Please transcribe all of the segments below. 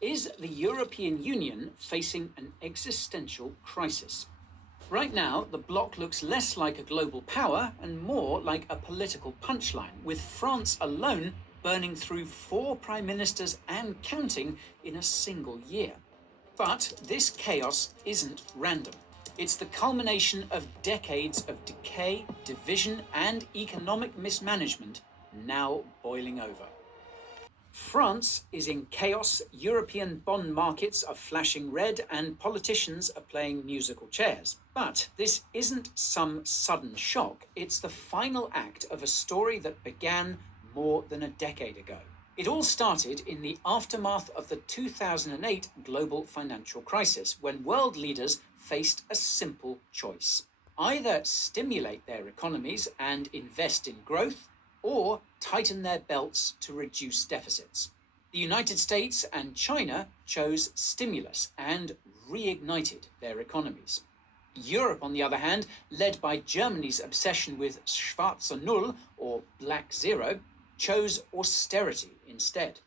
Is the European Union facing an existential crisis? Right now, the bloc looks less like a global power and more like a political punchline, with France alone burning through 4 prime ministers and counting in a single year. But this chaos isn't random. It's the culmination of decades of decay, division, and economic mismanagement now boiling over. France is in chaos, European bond markets are flashing red, and politicians are playing musical chairs. But this isn't some sudden shock, it's the final act of a story that began more than a decade ago. It all started in the aftermath of the 2008 global financial crisis, when world leaders faced a simple choice. Either stimulate their economies and invest in growth, or tighten their belts to reduce deficits. The United States and China chose stimulus and reignited their economies. Europe, on the other hand, led by Germany's obsession with Schwarze Null, or Black Zero, chose austerity instead.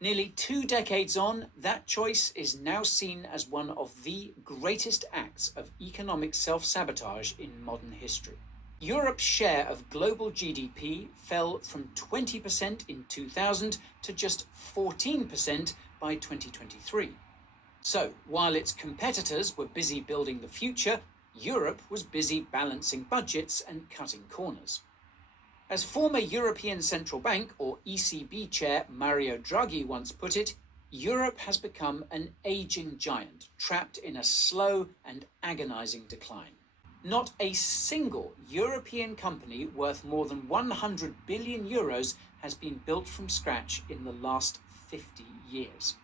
Nearly 2 decades on, that choice is now seen as one of the greatest acts of economic self-sabotage in modern history. Europe's share of global GDP fell from 20% in 2000 to just 14% by 2023. So, while its competitors were busy building the future, Europe was busy balancing budgets and cutting corners. As former European Central Bank, or ECB chair Mario Draghi once put it, Europe has become an aging giant, trapped in a slow and agonizing decline. Not a single European company worth more than 100 billion euros has been built from scratch in the last 50 years.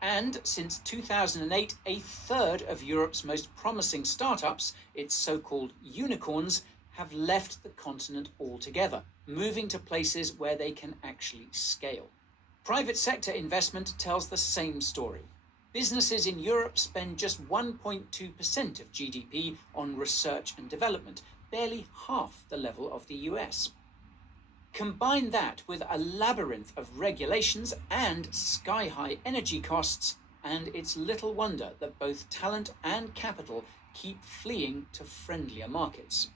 And since 2008, a third of Europe's most promising startups, its so-called unicorns, have left the continent altogether, moving to places where they can actually scale. Private sector investment tells the same story. Businesses in Europe spend just 1.2% of GDP on research and development, barely half the level of the US. Combine that with a labyrinth of regulations and sky-high energy costs, and it's little wonder that both talent and capital keep fleeing to friendlier markets.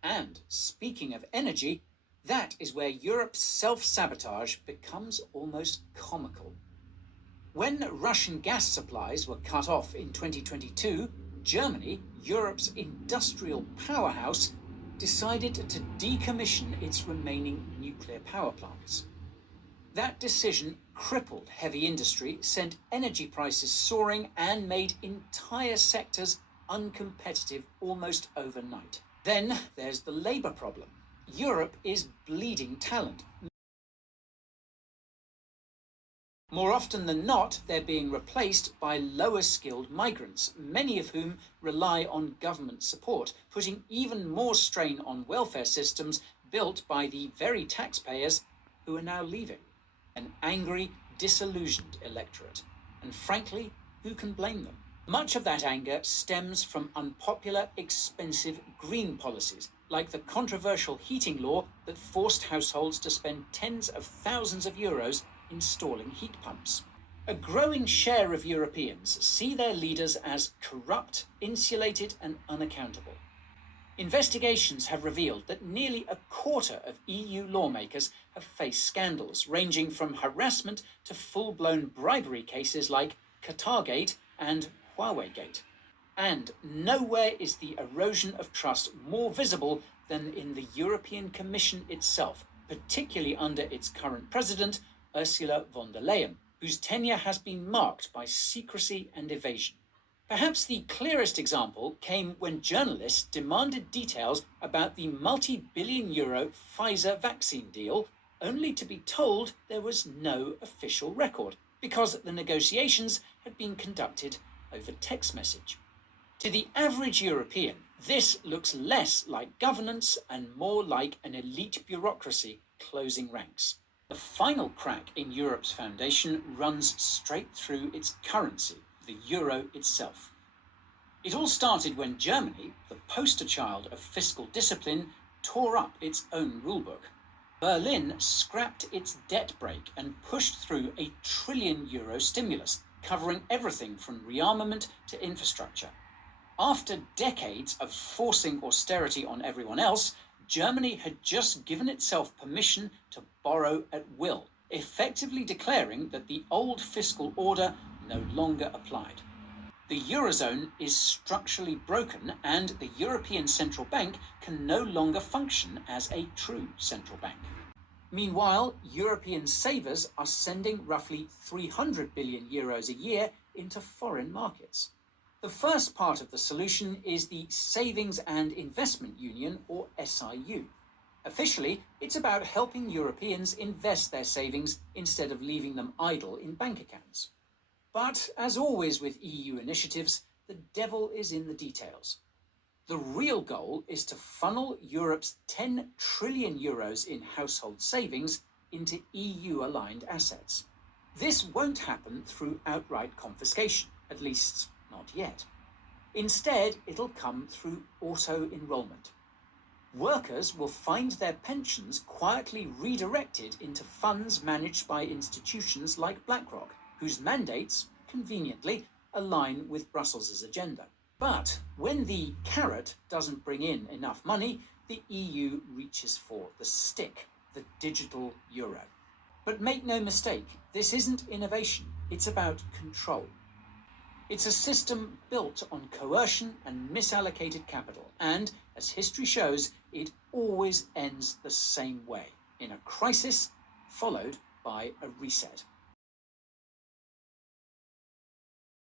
And speaking of energy, that is where Europe's self-sabotage becomes almost comical. When Russian gas supplies were cut off in 2022, Germany, Europe's industrial powerhouse, decided to decommission its remaining nuclear power plants. That decision crippled heavy industry, sent energy prices soaring, and made entire sectors uncompetitive almost overnight. Then there's the labour problem. Europe is bleeding talent. More often than not, they're being replaced by lower-skilled migrants, many of whom rely on government support, putting even more strain on welfare systems built by the very taxpayers who are now leaving. An angry, disillusioned electorate. And frankly, who can blame them? Much of that anger stems from unpopular, expensive green policies, like the controversial heating law that forced households to spend tens of thousands of euros installing heat pumps. A growing share of Europeans see their leaders as corrupt, insulated, and unaccountable. Investigations have revealed that nearly a quarter of EU lawmakers have faced scandals, ranging from harassment to full-blown bribery cases like Qatargate and Huawei-gate. And nowhere is the erosion of trust more visible than in the European Commission itself, particularly under its current president, Ursula von der Leyen, whose tenure has been marked by secrecy and evasion. Perhaps the clearest example came when journalists demanded details about the multi-billion euro Pfizer vaccine deal, only to be told there was no official record, because the negotiations had been conducted over text message. To the average European, this looks less like governance and more like an elite bureaucracy closing ranks. The final crack in Europe's foundation runs straight through its currency, the euro itself. It all started when Germany, the poster child of fiscal discipline, tore up its own rulebook. Berlin scrapped its debt brake and pushed through a €1 trillion stimulus, covering everything from rearmament to infrastructure. After decades of forcing austerity on everyone else, Germany had just given itself permission to borrow at will, effectively declaring that the old fiscal order no longer applied. The Eurozone is structurally broken, and the European Central Bank can no longer function as a true central bank. Meanwhile, European savers are sending roughly €300 billion a year into foreign markets. The first part of the solution is the Savings and Investment Union, or SIU. Officially, it's about helping Europeans invest their savings instead of leaving them idle in bank accounts. But as always with EU initiatives, the devil is in the details. The real goal is to funnel Europe's €10 trillion in household savings into EU-aligned assets. This won't happen through outright confiscation, at least not yet. Instead, it'll come through auto-enrollment. Workers will find their pensions quietly redirected into funds managed by institutions like BlackRock, whose mandates, conveniently, align with Brussels' agenda. But when the carrot doesn't bring in enough money, the EU reaches for the stick, the digital euro. But make no mistake, this isn't innovation, it's about control. It's a system built on coercion and misallocated capital, and, as history shows, it always ends the same way, in a crisis followed by a reset.